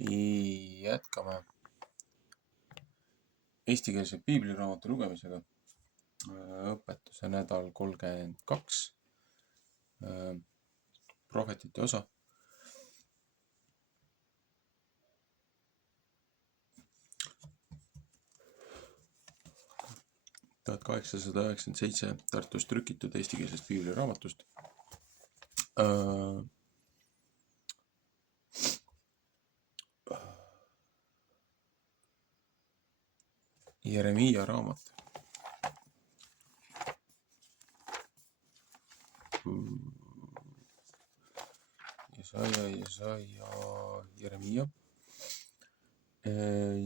Jätkame eestikeelse piibliraamatu lugemisega. Õpetuse nädal 32. Prohvetite osa. Tuhat 897 Tartus trükitud eestikeelsest piibliraamatust. Jeremiia raamat.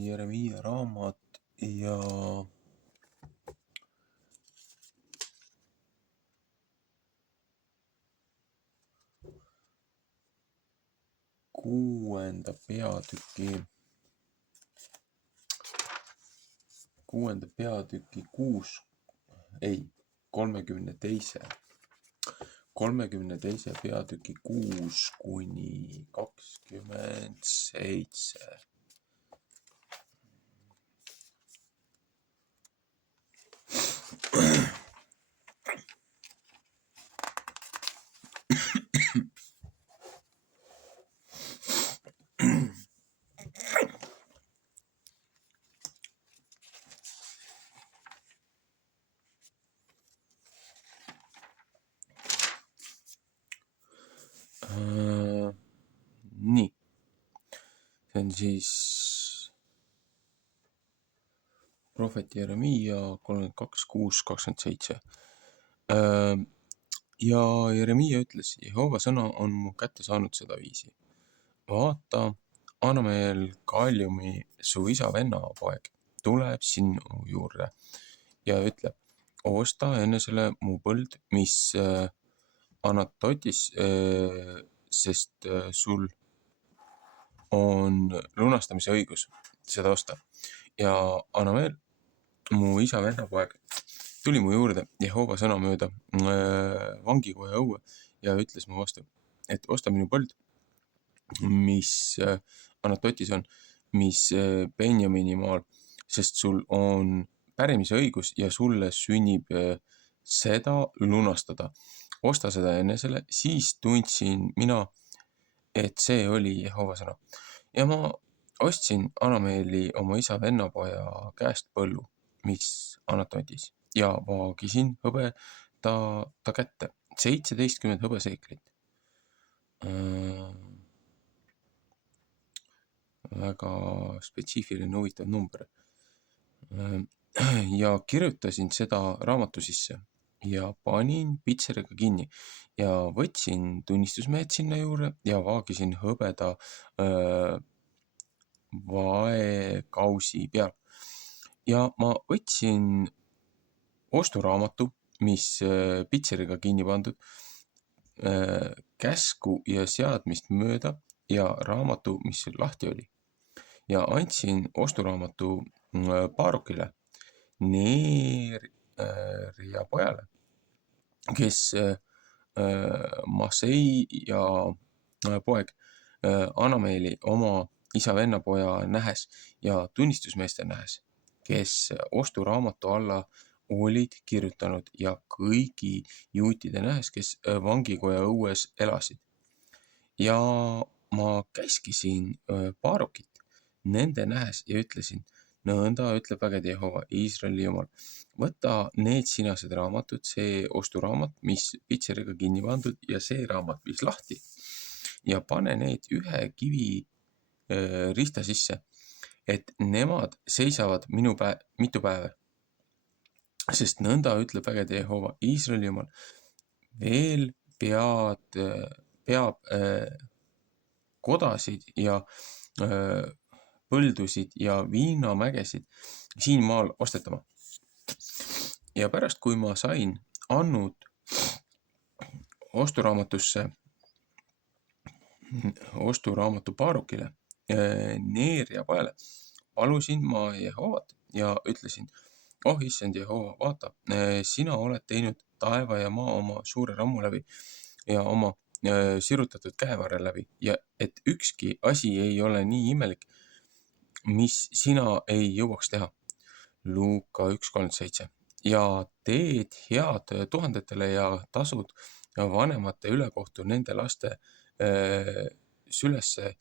Jeremiia raamat ja kuuenda peatüki 32 peatüki 6-27. Nii, see on siis prohvet Jeremiia 32:6-27. Ja Jeremiia ütles, Jehova sõna on mu kätte saanud seda viisi. Vaata, Anameel Kaljumi, su isa vennapoeg, tuleb sinu juurde ja ütleb, osta enesele mu põld, mis Anatotis, sest sul on lunastamise õigus seda osta. Ja Anameel, mu isa vennapoeg, tuli mu juurde Jehova sõna mööda vangikoja õue ja ütles mu vastu, et osta minu põld, mis Anatotis on, mis Benjamini maal, sest sul on pärimise õigus ja sulle sünnib seda lunastada. Osta seda enesele, siis tundsin mina, et see oli Jehova sõna. Ja ma ostsin Anameeli oma isa vennapoja käest põllu, mis Anatotis, ja vaagisin hõbe ta kätte, 17 hõbeseeklit. Väga spetsiifiline huvitav number. Ja kirjutasin seda raamatu sisse ja panin pitseriga kinni ja võtsin tunnistusmehed sinna juurde ja vaagisin hõbeda vaekausi peal. Ja ma võtsin osturaamatu, mis pitseriga kinni pandud, käsku ja seadmist mööda ja raamatu, mis lahti oli. Ja andsin osturaamatu Baarukile, Neeria pojale, kes Masei ja poeg Anameeli oma isa vennapoja nähes ja tunnistusmeeste nähes, kes osturaamatu alla olid kirjutanud ja kõigi juutide nähes, kes vangikoja õues elasid. Ja ma käskisin Baarukit nende nähes ja ütlesin, nõnda ütleb vägede Jehova, Iisraeli Jumal, võta need sinased raamatud, see osturaamat, mis pitseriga kinni pandud ja see raamat, mis lahti, ja pane need ühe kivi rista sisse, et nemad seisavad mitu päeva. Sest nõnda ütleb vägede Jehova, Iisraeli Jumal, veel peab kodasid ja põldusid ja viinamägesid siin maal ostetama. Ja pärast, kui ma sain andnud osturaamatu Baarukile, Neeria pojale, palusin ma Jehovat ja ütlesin, oh issand Jehova, vaata, sina oled teinud taeva ja maa oma suure rammu läbi ja oma sirutatud käevarre läbi ja et ükski asi ei ole nii imelik, mis sina ei jõuaks teha. Luuka 1.37. Ja teed head tuhandetele ja tasud vanemate ülekohtu nende laste sülesse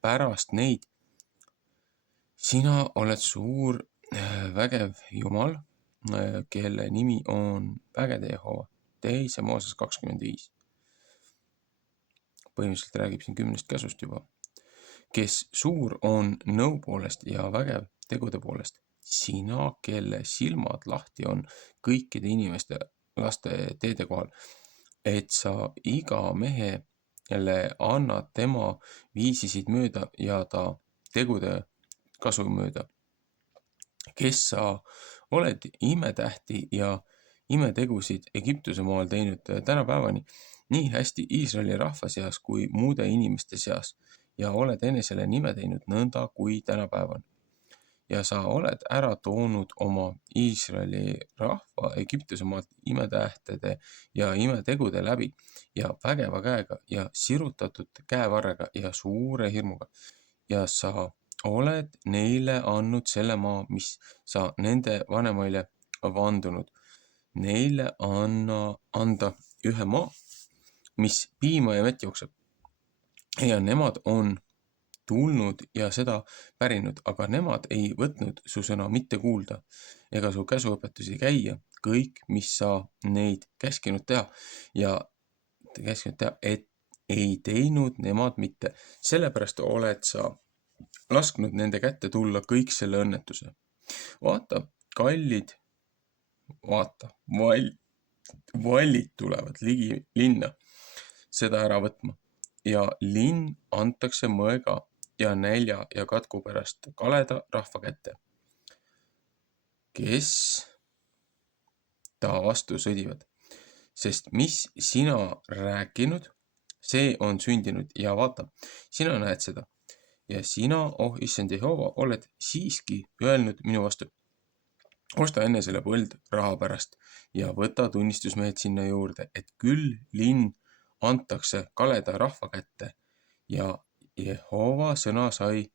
pärast neid. Sina oled suur vägev Jumal, kelle nimi on vägede Jehova. 2. Mooses 25. Põhimõtteliselt räägib siin 10 käsust juba. Kes suur on nõu poolest ja vägev tegude poolest. Sina, kelle silmad lahti on kõikide inimeste laste teede kohal, et sa iga mehele annad tema viisisid mööda ja ta tegude kasu mööda. Kes sa oled imetähti ja imetegusid Egiptuse maal teinud tänapäevani, nii hästi Iisraeli rahva seas kui muude inimeste seas ja oled enesele nime teinud nõnda kui tänapäevan. Ja sa oled ära toonud oma Iisraeli rahva Egiptuse maalt imetähtede ja imetegude läbi ja vägeva käega ja sirutatud käevarrega ja suure hirmuga. Ja sa oled neile andnud selle maa, mis sa nende vanemaile vandunud. Neile anda ühe maa, mis piima ja vett jookseb. Ja nemad on tulnud ja seda pärinud, aga nemad ei võtnud su sõna mitte kuulda ega su käsuõpetusi käia, kõik, mis sa neid käskinud teha, et ei teinud nemad mitte. Sellepärast oled sa lasknud nende kätte tulla kõik selle õnnetuse. Vaata, vallid tulevad ligi linna seda ära võtma ja linn antakse mõega ja nälja ja katku pärast kaleda rahva kätte, kes ta vastu sõdivad. Sest mis sina rääkinud, see on sündinud ja vaata, sina näed seda. Ja sina, issand Jehova, oled siiski öelnud minu vastu. Osta enne selle põld raha pärast ja võta tunnistusmehed sinna juurde, et küll linn antakse kaleda rahva kätte. Ja Jehova sõna sai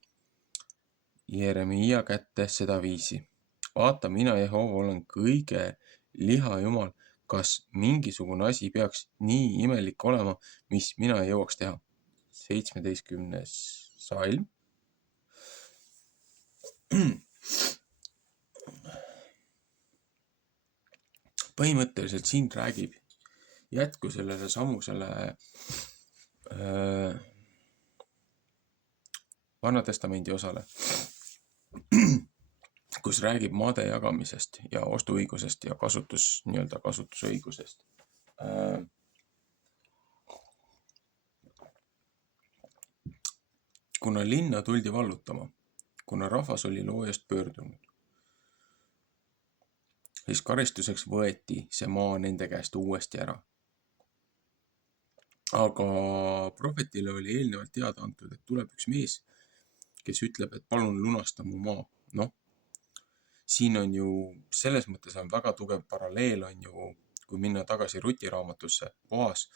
Jeremia kätte seda viisi. Vaata, mina Jehova olen kõige liha Jumal, kas mingisugune asi peaks nii imelik olema, mis mina ei jõuaks teha. 17. salm. Põhimõtteliselt siin räägib jätku sellele samusele Vanatestamendi osale, kus räägib maade jagamisest ja ostuõigusest ja kasutusõigusest. Kuna linna tuldi vallutama, kuna rahvas oli loojast pöördunud, siis karistuseks võeti see maa nende käest uuesti ära. Aga prohvetile oli eelnevalt teada antud, et tuleb üks mees, kes ütleb, et palun lunasta mu maa. Siin on ju, selles mõttes on väga tugev paralleel, on ju, kui minna tagasi Ruti raamatusse, Boas,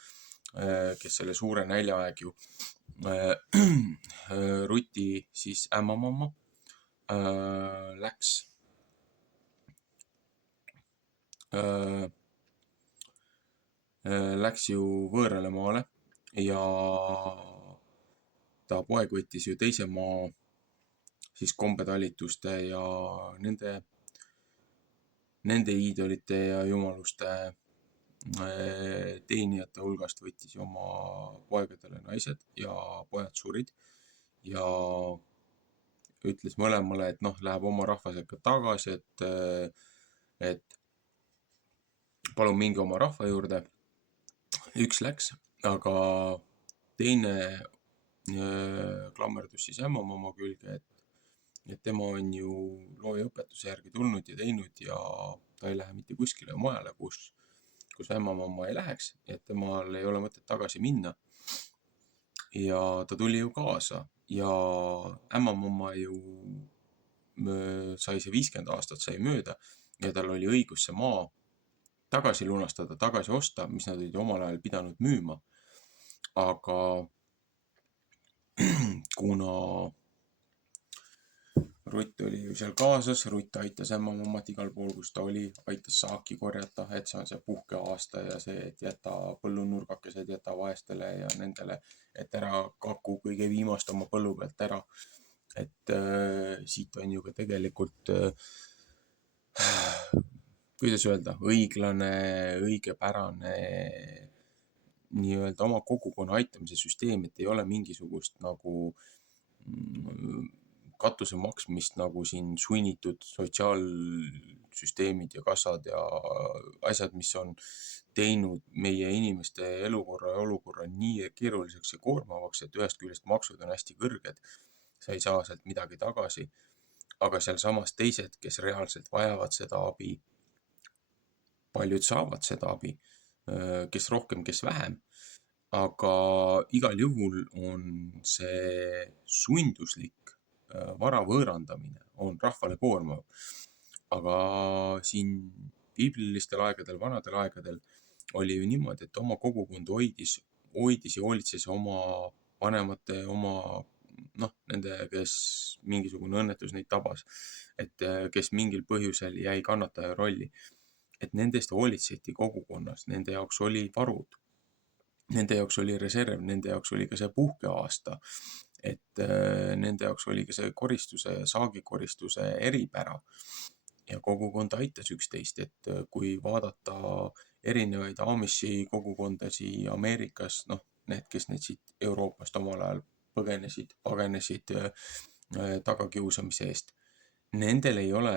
kes selle suure näljaaeg ju Ruti siis ämmamamma läks ju võõrale maale ja ta poeg võttis ju teise maa siis kombetalituste ja nende iidolite ja jumaluste teenijate hulgast võttis oma poegadele naised ja pojad surid ja ütles mõlemale, et läheb oma rahva sekka tagasi, et palun minge oma rahva juurde. Üks läks, aga teine klammerdus siis ämmamamma külge, et tema on ju looja õpetuse järgi tulnud ja teinud ja ta ei lähe mitte kuskile mujale, kus ämmamamma ei läheks, et temal ei ole mõtet tagasi minna. Ja ta tuli ju kaasa ja ämmamamma ju sai see 50 aastat sai mööda ja tal oli õigus see maa tagasi lunastada, tagasi osta, mis nad olid omal ajal pidanud müüma. aga kuna Rutt oli ju seal kaasas, Rutt aitas ämma-mammat igal pool, kus ta oli, aitas saaki korjata, et see on see puhkeaasta ja see, et jäta põllunurgakesed, jäta vaestele ja nendele, et ära kaku kõige viimast oma põllu pealt ära. Et siit on ju ka tegelikult, kuidas öelda, õiglane, õigepärane nii-öelda oma kogukonna aitamise süsteem, et ei ole mingisugust nagu katuse maksmist nagu siin sunnitud sotsiaalsüsteemid ja kassad ja asjad, mis on teinud meie inimeste elukorra ja olukorra nii keeruliseks ja koormavaks, et ühest küljest maksud on hästi kõrged, sa ei saa sealt midagi tagasi, aga sealsamas teised, kes reaalselt vajavad seda abi, paljud saavad seda abi, kes rohkem, kes vähem, aga igal juhul on see sunduslik vara võõrandamine on rahvale koormav. Aga siin piiblilistel aegadel, vanadel aegadel oli ju niimoodi, et oma kogukond hoidis ja hoolitses oma vanemate, oma nende, kes mingisugune õnnetus neid tabas, et kes mingil põhjusel jäi kannataja rolli, et nendest hoolitseti kogukonnas, nende jaoks oli varud, nende jaoks oli reserv, nende jaoks oli ka see puhkeaasta, et nende jaoks oli ka see koristuse, saagikoristuse eripära ja kogukond aitas üksteist, et kui vaadata erinevaid Amishi kogukondasi Ameerikas, need, kes need siit Euroopast omal ajal pagenesid tagakiusamise eest, nendel ei ole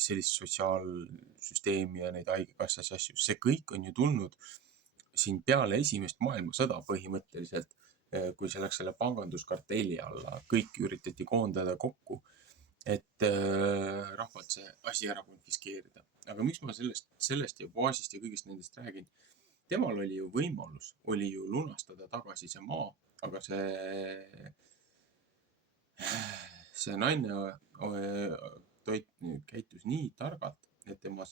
sellist sotsiaalsüsteemi ja neid haigekassas asju, see kõik on ju tulnud siin peale esimest maailmasõda põhimõtteliselt, kui see läks selle panganduskartelli alla, kõik üritati koondada kokku, et rahvalt see asi ära konfiskeerida. Aga miks ma sellest ja baasist ja kõigest nendest räägin? Temal oli ju võimalus, oli ju lunastada tagasi see maa, aga see naine käitus nii targalt, et tema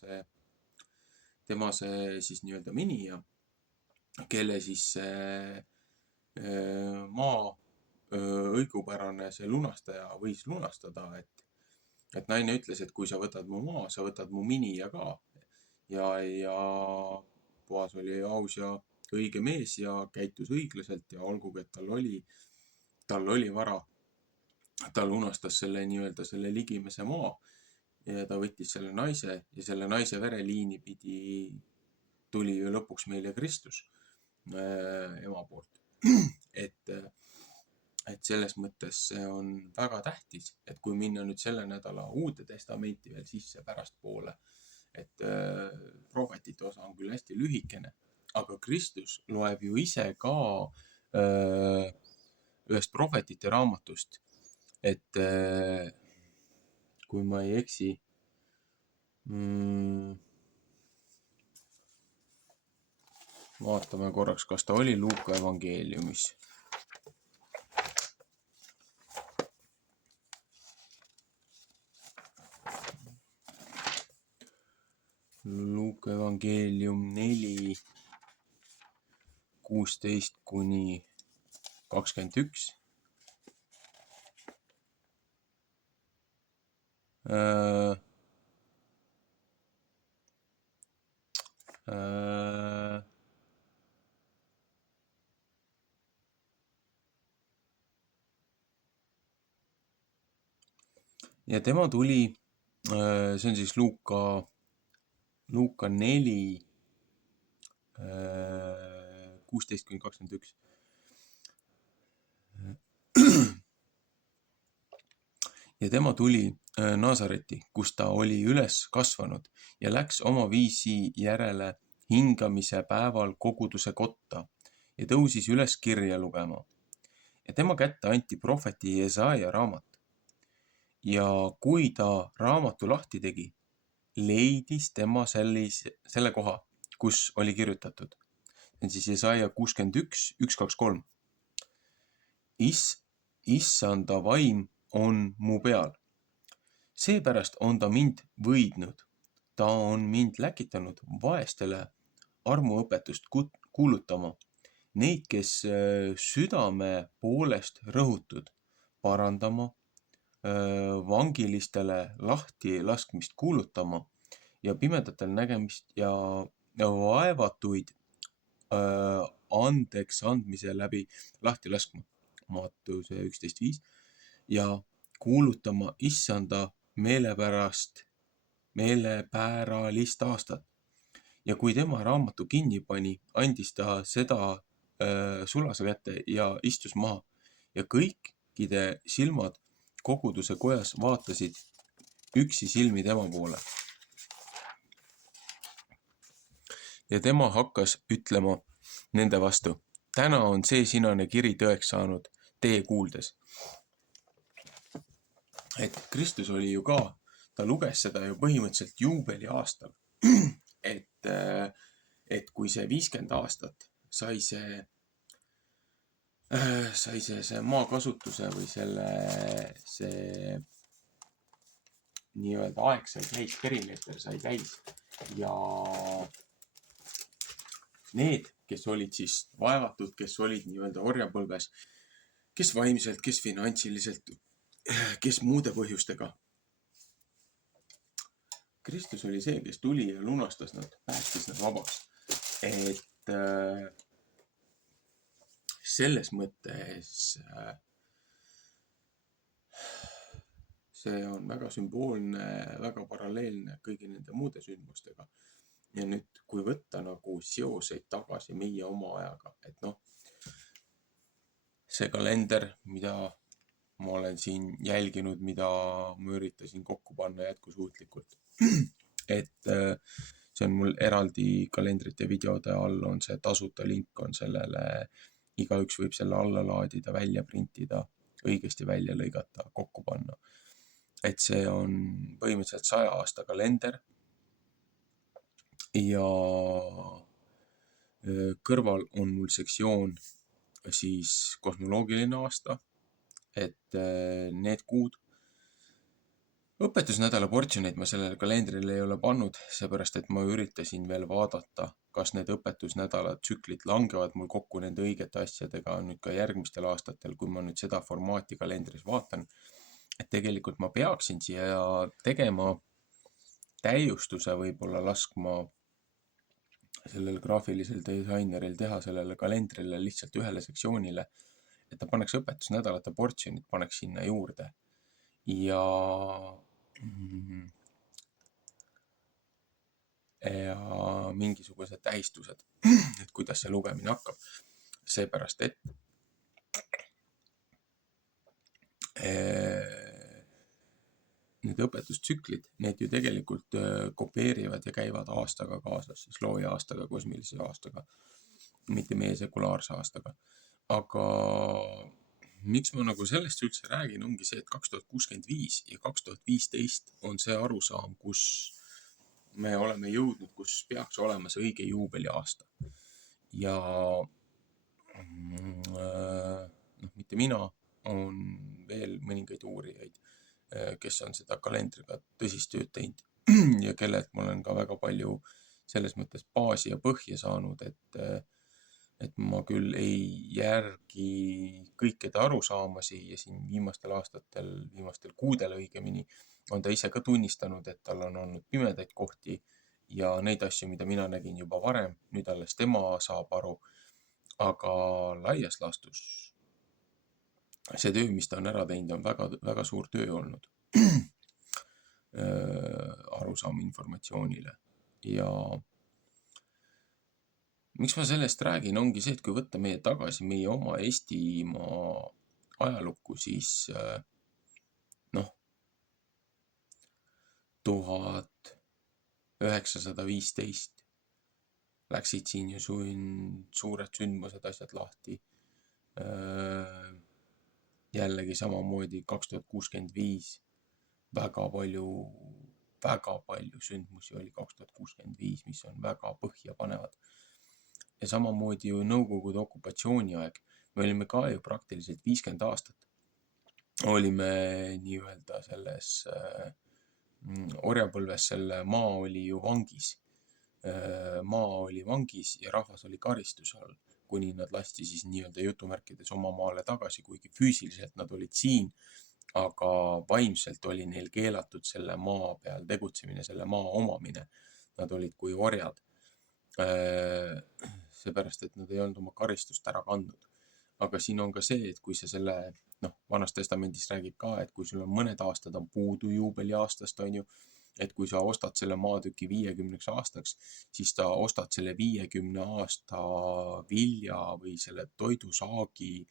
see siis nii-öelda minija, kelle siis maa õigupärane see lunastaja võis lunastada, et naine ütles, et kui sa võtad mu maa, sa võtad mu minija ka. Ja Boas oli aus ja õige mees ja käitus õiglaselt ja olgugi, et tal oli vara, ta lunastas selle nii-öelda selle ligimese maa ja ta võttis selle naise ja selle naise vereliini pidi tuli ju lõpuks meile Kristus ema poolt. Et selles mõttes see on väga tähtis, et kui minna nüüd selle nädala Uude Testamenti veel sisse pärastpoole, et prohvetite osa on küll hästi lühikene, aga Kristus loeb ju ise ka ühest prohvetite raamatust, et kui ma ei eksi, vaatame korraks, kas ta oli Luuka evangeeliumis. Luuka evangeelium 4, 16-21. Ja tema tuli, see on siis Luuka 4, 16-21. Ja tema tuli Naasareti, kus ta oli üles kasvanud ja läks oma viisi järele hingamise päeval koguduse kotta ja tõusis üles kirja lugema. Ja tema kätte anti prohveti Jesaja raamat. Ja kui ta raamatu lahti tegi, leidis tema selle koha, kus oli kirjutatud. See on siis Jesaja 61, 1, 2, 3. Issanda vaim on mu peal. Seepärast on ta mind võidnud. Ta on mind läkitanud vaestele armuõpetust kuulutama neid, kes südame poolest rõhutud, parandama, vangilistele lahti laskmist kuulutama ja pimedatel nägemist ja vaevatuid andeks andmise läbi lahti laskma. Mattuse 11.5 ja kuulutama issanda meelepäralist aastat. Ja kui tema raamatu kinni pani, andis ta seda sulase kätte ja istus maha. Ja kõikide silmad koguduse kojas vaatasid üksi silmi tema poole. Ja tema hakkas ütlema nende vastu, täna on see sinane kiri tõeks saanud teie kuuldes. Et Kristus oli ju ka, ta luges seda ju põhimõtteliselt juubeli aastal. Et kui see 50 aastat sai see maakasutuse või see nii-öelda aegsel käis, perimeeter sai täis ja need, kes olid siis vaevatud, kes olid nii-öelda orjapõlves, kes vaimselt, kes finantsiliselt, kes muude põhjustega. Kristus oli see, kes tuli ja lunastas nad, päästis nad vabaks. Et selles mõttes see on väga sümboolne, väga paralleelne kõigi nende muude sündmustega. Ja nüüd, kui võtta nagu seoseid tagasi meie oma ajaga, et noh, see kalender, mida ma olen siin jälginud, mida ma üritasin kokku panna jätkusuutlikult, et see on mul eraldi kalendrite videode all on see tasuta link on sellele, igaüks võib selle alla laadida, välja printida, õigesti välja lõigata, kokku panna. Et see on põhimõtteliselt 100 aasta kalender ja kõrval on mul sektsioon siis kosmoloogiline aasta, et need kuud. Õpetusnädala portsjoneid ma sellele kalendrile ei ole pannud, seepärast et ma üritasin veel vaadata, kas need õpetusnädala tsüklid langevad mul kokku nende õigete asjadega nüüd ka järgmistel aastatel, kui ma nüüd seda formaati kalendris vaatan. Et tegelikult ma peaksin siia tegema täiustuse, võib-olla laskma sellel graafilisel disaineril teha sellele kalendrile lihtsalt ühele sektsioonile, et ta paneks õpetusnädalate portsjonid, paneks sinna juurde ja mingisugused tähistused, et kuidas see lugemine hakkab. Seepärast, et need õpetustsüklid, need ju tegelikult kopeerivad ja käivad aastaga kaasas, siis looja aastaga, kosmilise aastaga, mitte meie sekulaarse aastaga. Aga miks ma nagu sellest üldse räägin, ongi see, et 2065 ja 2015 on see arusaam, kus me oleme jõudnud, kus peaks olema see õige juubeli aasta. Ja mitte mina, on veel mõningaid uurijaid, kes on seda kalendriga tõsist tööd teinud ja kellelt ma olen ka väga palju selles mõttes baasi ja põhja saanud, et ma küll ei järgi kõikide arusaamasi ja siin viimastel aastatel, viimastel kuudel õigemini, on ta ise ka tunnistanud, et tal on olnud pimedaid kohti ja neid asju, mida mina nägin juba varem, nüüd alles tema saab aru, aga laias laastus see töö, mis ta on ära teinud, on väga, väga suur töö olnud arusaam informatsioonile ja miks ma sellest räägin, ongi see, et kui võtta meie tagasi meie oma Eestimaa ajalukku, siis 1915 läksid siin ju suured sündmused, asjad lahti. Jällegi samamoodi 2065 väga palju sündmusi oli 2065, mis on väga põhja panevad. Ja samamoodi ju Nõukogude okupatsiooni aeg. Me olime ka ju praktiliselt 50 aastat. Olime nii-öelda selles orjapõlves, selle maa oli ju vangis. Maa oli vangis ja rahvas oli karistuse all. kuni nad lasti siis nii-öelda jutumärkides oma maale tagasi, kuigi füüsiliselt nad olid siin, aga vaimselt oli neil keelatud selle maa peal tegutsemine, selle maa omamine. Nad olid kui orjad. Seepärast, et nad ei olnud oma karistust ära kandnud. Aga siin on ka see, et kui sa selle, Vanas Testamendis räägib ka, et kui sul on mõned aastad on puudu juubeliaastast, on ju, et kui sa ostad selle maatüki 50 aastaks, siis ta ostad selle 50 aasta vilja või selle toidusaagi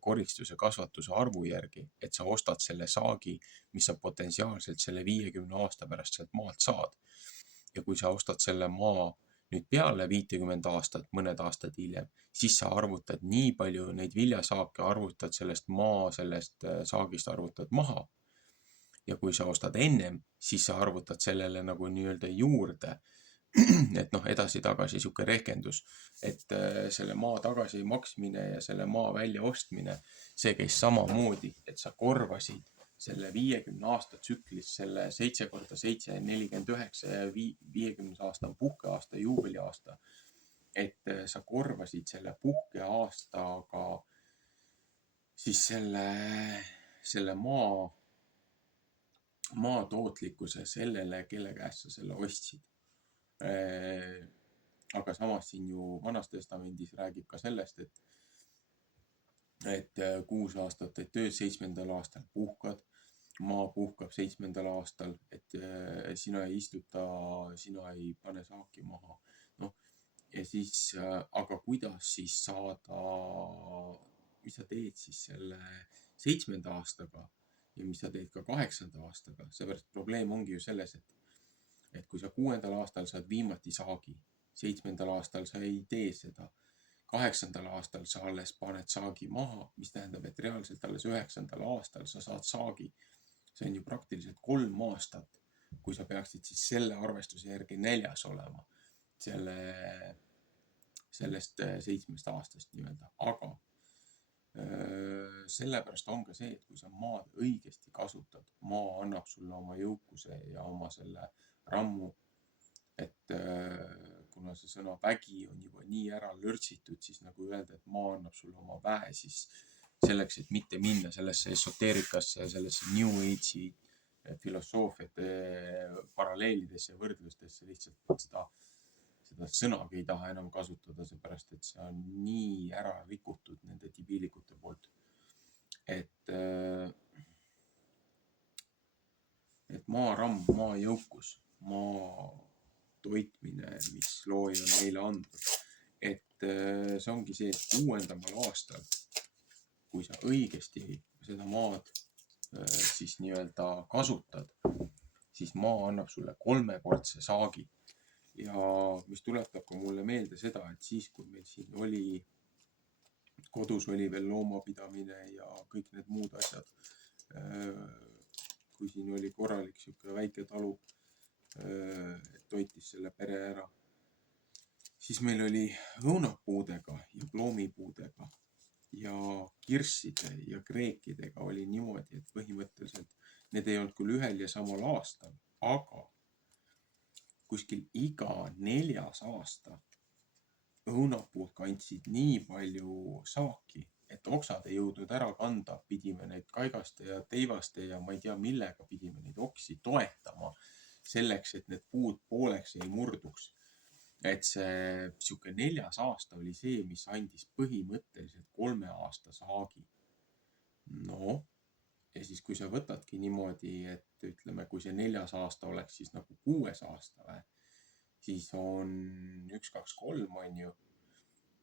koristuse kasvatuse arvu järgi, et sa ostad selle saagi, mis sa potentsiaalselt selle 50 aasta pärast sealt maalt saad. Ja kui sa ostad selle maa nüüd peale 50 aastat, mõned aastad hiljem, siis sa arvutad nii palju neid viljasaake, arvutad sellest saagist arvutad maha. Ja kui sa ostad ennem, siis sa arvutad sellele nagu nii-öelda juurde, et edasi-tagasi sihuke rehkendus, et selle maa tagasi maksmine ja selle maa välja ostmine, see käis samamoodi, et sa korvasid selle 50 aasta tsüklis selle 7 × 7 – 49 ja 50 aasta on puhkeaasta, juubeliaasta. Et sa korvasid selle puhkeaastaga siis selle maa tootlikkuse sellele, kelle käest sa selle ostsid. Aga samas siin ju Vanas Testamendis räägib ka sellest, et 6 aastat teed tööd, 7. aastal puhkad, maa puhkab 7. aastal, et sina ei istuta, sina ei pane saaki maha. Ja siis, aga kuidas siis saada, mis sa teed siis selle 7. aastaga ja mis sa teed ka 8. aastaga, seepärast probleem ongi ju selles, et kui sa 6. aastal saad viimati saagi, 7. aastal sa ei tee seda, 8. aastal sa alles paned saagi maha, mis tähendab, et reaalselt alles 9. aastal sa saad saagi. See on ju praktiliselt 3 aastat, kui sa peaksid siis selle arvestuse järgi 4. olema sellest 7 aastast nii-öelda. Aga sellepärast on ka see, et kui sa maad õigesti kasutad, maa annab sulle oma jõukuse ja oma selle rammu, et kuna see sõna vägi on juba nii ära lörtsitud, siis nagu öelda, et maa annab sulle oma väe, siis selleks, et mitte minna sellesse esoteerikasse ja sellesse New Age'i filosoofiate paralleelidesse ja võrdlustesse, lihtsalt seda sõnagi ei taha enam kasutada, seepärast, et see on nii ära rikutud nende dibiilikute poolt. Et maaramm, maa jõukus, maa toitmine, mis looja on meile andnud. Et see ongi see, et 6. aastal, kui sa õigesti seda maad siis nii-öelda kasutad, siis maa annab sulle 3-kordse saagi. Ja mis tuletab ka mulle meelde seda, et siis, kui meil siin kodus oli veel loomapidamine ja kõik need muud asjad, kui siin oli korralik sihuke väike talu, toitis selle pere ära, siis meil oli õunapuudega ja ploomipuudega ja kirsside ja kreekidega oli niimoodi, et põhimõtteliselt need ei olnud küll ühel ja samal aastal, aga kuskil iga 4. aasta õunapuud kandsid nii palju saaki, et oksad ei jõudnud ära kanda, pidime neid kaigaste ja teivaste ja ma ei tea millega pidime neid oksi toetama selleks, et need puud pooleks ei murduks. Et see sihuke 4. aasta oli see, mis andis põhimõtteliselt 3 aasta saagi. Ja siis, kui sa võtadki niimoodi, et ütleme, kui see 4. aasta oleks siis nagu 6. aasta, siis on 1, 2, 3 on ju.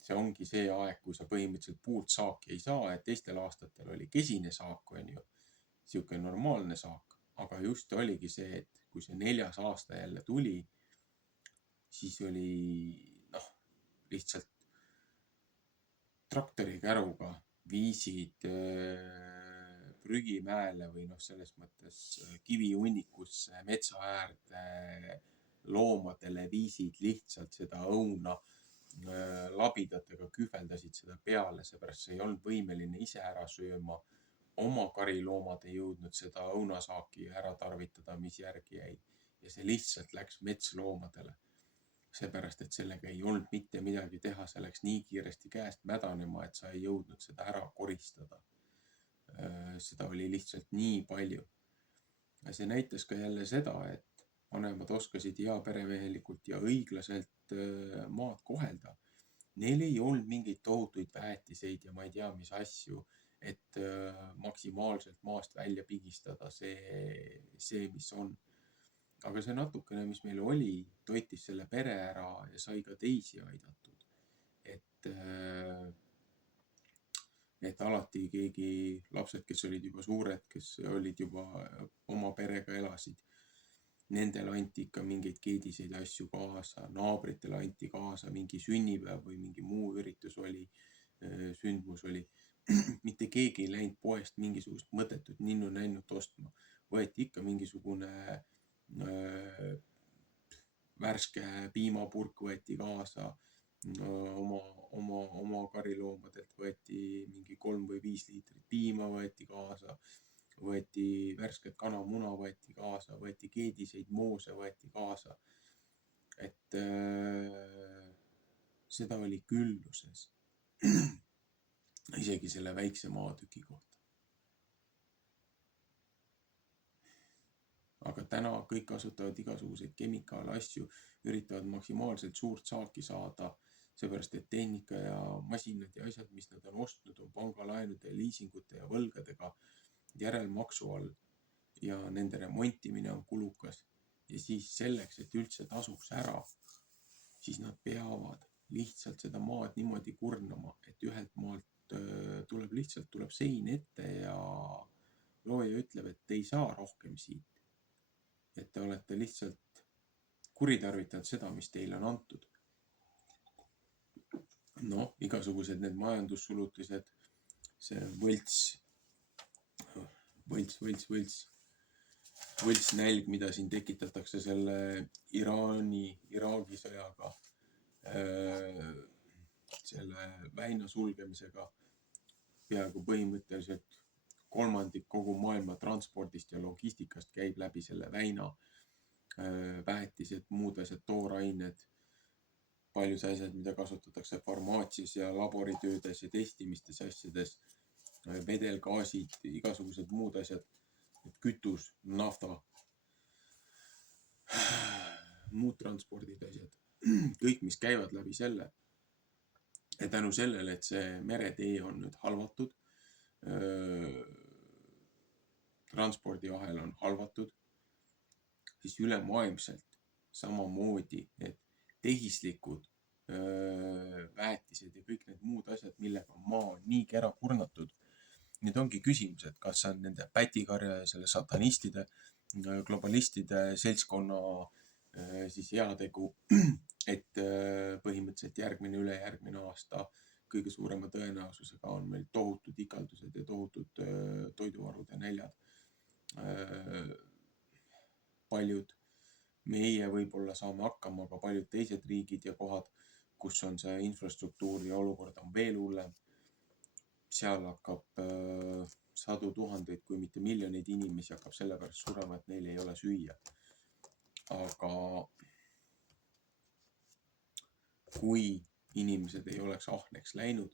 See ongi see aeg, kui sa põhimõtteliselt puult saaki ei saa, et teistel aastatel oli kesine saak, on ju, sihuke normaalne saak. Aga just oligi see, et kui see 4. aasta jälle tuli, siis oli lihtsalt traktorikäruga viisid prügimäele või selles mõttes kivihunnikusse, metsa äärde, loomadele viisid lihtsalt seda õuna, labidatega kühveldasid seda peale, seepärast see ei olnud võimeline ise ära sööma. Oma kariloomad ei jõudnud seda õunasaaki ära tarvitada, mis järgi jäi. Ja see lihtsalt läks metsloomadele. seepärast, et sellega ei olnud mitte midagi teha, see läks nii kiiresti käest mädanema, et sa ei jõudnud seda ära koristada. Seda oli lihtsalt nii palju. Ja see näitas ka jälle seda, et vanemad oskasid hea peremehelikult ja õiglaselt maad kohelda. Neil ei olnud mingeid tohutuid väetiseid ja ma ei tea, mis asju, et maksimaalselt maast välja pigistada see, mis on. Aga see natukene, mis meil oli, toitis selle pere ära ja sai ka teisi aidatud. Et alati keegi lapsed, kes olid juba suured, kes olid juba oma perega elasid, nendel anti ikka mingeid keediseid asju kaasa, naabritele anti kaasa mingi sünnipäev või mingi muu üritus oli, sündmus oli. Mitte keegi ei läinud poest mingisugust mõttetut ninnu-nännut ostma. Võeti ikka mingisugune värske piimapurk võeti kaasa, oma kariloomadelt võeti mingi 3 või 5 liitrit piima võeti kaasa, võeti värsket kanamuna võeti kaasa, võeti keediseid moose võeti kaasa. Et seda oli külluses. Isegi selle väikse maatüki kohta. Aga täna kõik kasutavad igasuguseid kemikaalasju, üritavad maksimaalselt suurt saaki saada, seepärast et tehnika ja masinad ja asjad, mis nad on ostnud, on pangalaenude, liisingute ja võlgadega järelmaksu all ja nende remontimine on kulukas. Ja siis selleks, et üldse tasuks ära, siis nad peavad lihtsalt seda maad niimoodi kurnama, et ühelt maalt tuleb sein ette ja looja ütleb, et te ei saa rohkem siit. Et te olete lihtsalt kuritarvitanud seda, mis teile on antud. No, igasugused need majandussulutised, see võlts nälg, mida siin tekitatakse selle Iraagi sõjaga, selle väina sulgemisega, peaaegu põhimõtteliselt 1/3 kogu maailma transpordist ja logistikast käib läbi selle väina, väetised, muud asjad, toorained, paljud asjad, mida kasutatakse farmaatsias ja laboritöödes ja testimistes asjades, vedelgaasid, igasugused muud asjad, kütus, nafta, muud transpordid asjad, kõik, mis käivad läbi selle. Ja tänu sellele, et see meretee on nüüd halvatud, transpordivahel on halvatud, siis ülemaailmselt samamoodi need tehislikud väetised ja kõik need muud asjad, millega on maa niigi ära kurnatud. Need ongi küsimused, kas on nende pätikarja ja selle satanistide, globalistide seltskonna siis heategu, et põhimõtteliselt ülejärgmine aasta kõige suurema tõenäosusega on meil tohutud ikaldused ja tohutud toiduvarud ja näljad. Paljud meie võib-olla saame hakkama, aga paljud teised riigid ja kohad, kus on see infrastruktuur ja olukord on veel hullem. Seal hakkab sadu tuhandeid, kui mitte miljoneid inimesi hakkab sellepärast surema, et neil ei ole süüa. Aga kui inimesed ei oleks ahneks läinud,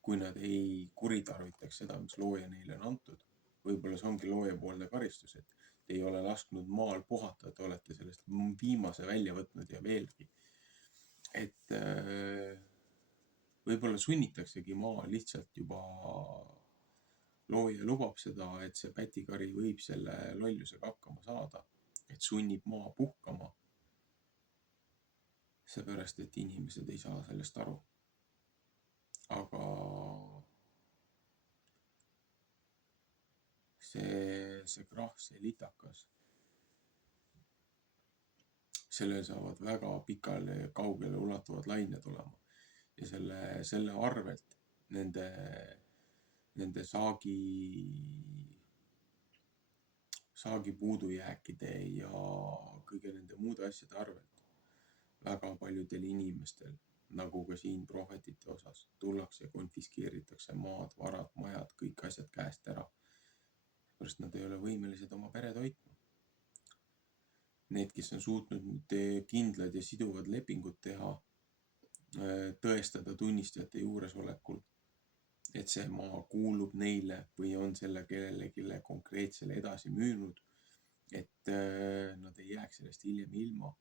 kui nad ei kuritarvitaks seda, mis looja neile on antud, võib-olla see ongi loojapoolne karistus, et te ei ole lasknud maal puhata, te olete sellest viimase välja võtnud ja veelgi. Et võib-olla sunnitaksegi maa lihtsalt juba, looja lubab seda, et see pätikari võib selle lollusega hakkama saada, et sunnib maa puhkama. Seepärast, et inimesed ei saa sellest aru. Aga see krahv, see litakas, sellel saavad väga pikale ja kaugele ulatuvad lained olema. Ja selle arvelt, nende saagi puudujääkide ja kõige nende muude asjade arvelt väga paljudel inimestel, nagu ka siin prohvetite osas, tullakse ja konfiskeeritakse maad, varad, majad, kõik asjad käest ära. Pärast nad ei ole võimelised oma pere toitma. need, kes on suutnud kindlad ja siduvad lepingud teha, tõestada tunnistajate juuresolekul, et see maa kuulub neile või on selle kellelegi konkreetsele edasi müünud, et nad ei jääks sellest hiljem ilma.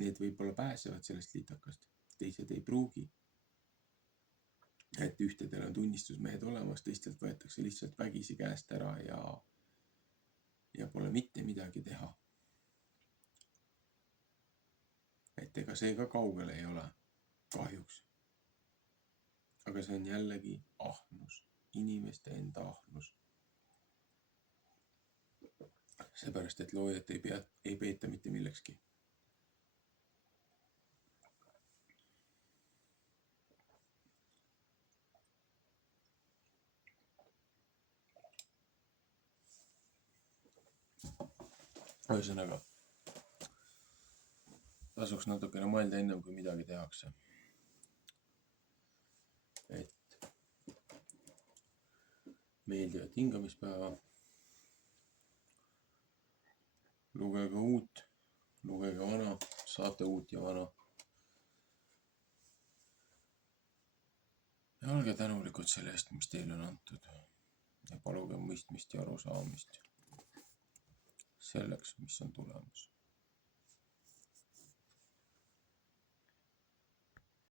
Need võib-olla pääsevad sellest litakast, teised ei pruugi. Et ühtedel on tunnistusmehed olemas, teistelt võetakse lihtsalt vägisi käest ära ja pole mitte midagi teha. Et ega see ka kaugel ei ole, kahjuks. Aga see on jällegi ahnus, inimeste enda ahnus. Seepärast, et loojat ei peeta mitte millekski. Ühesõnaga, tasuks natukene mõelda ennem, kui midagi tehakse. Et meeldivat hingamispäeva. Lugege uut, lugege vana, saate uut ja vana. Ja olge tänulikud selle eest, mis teile on antud. Ja paluge mõistmist ja arusaamist selleks, mis on tulemas.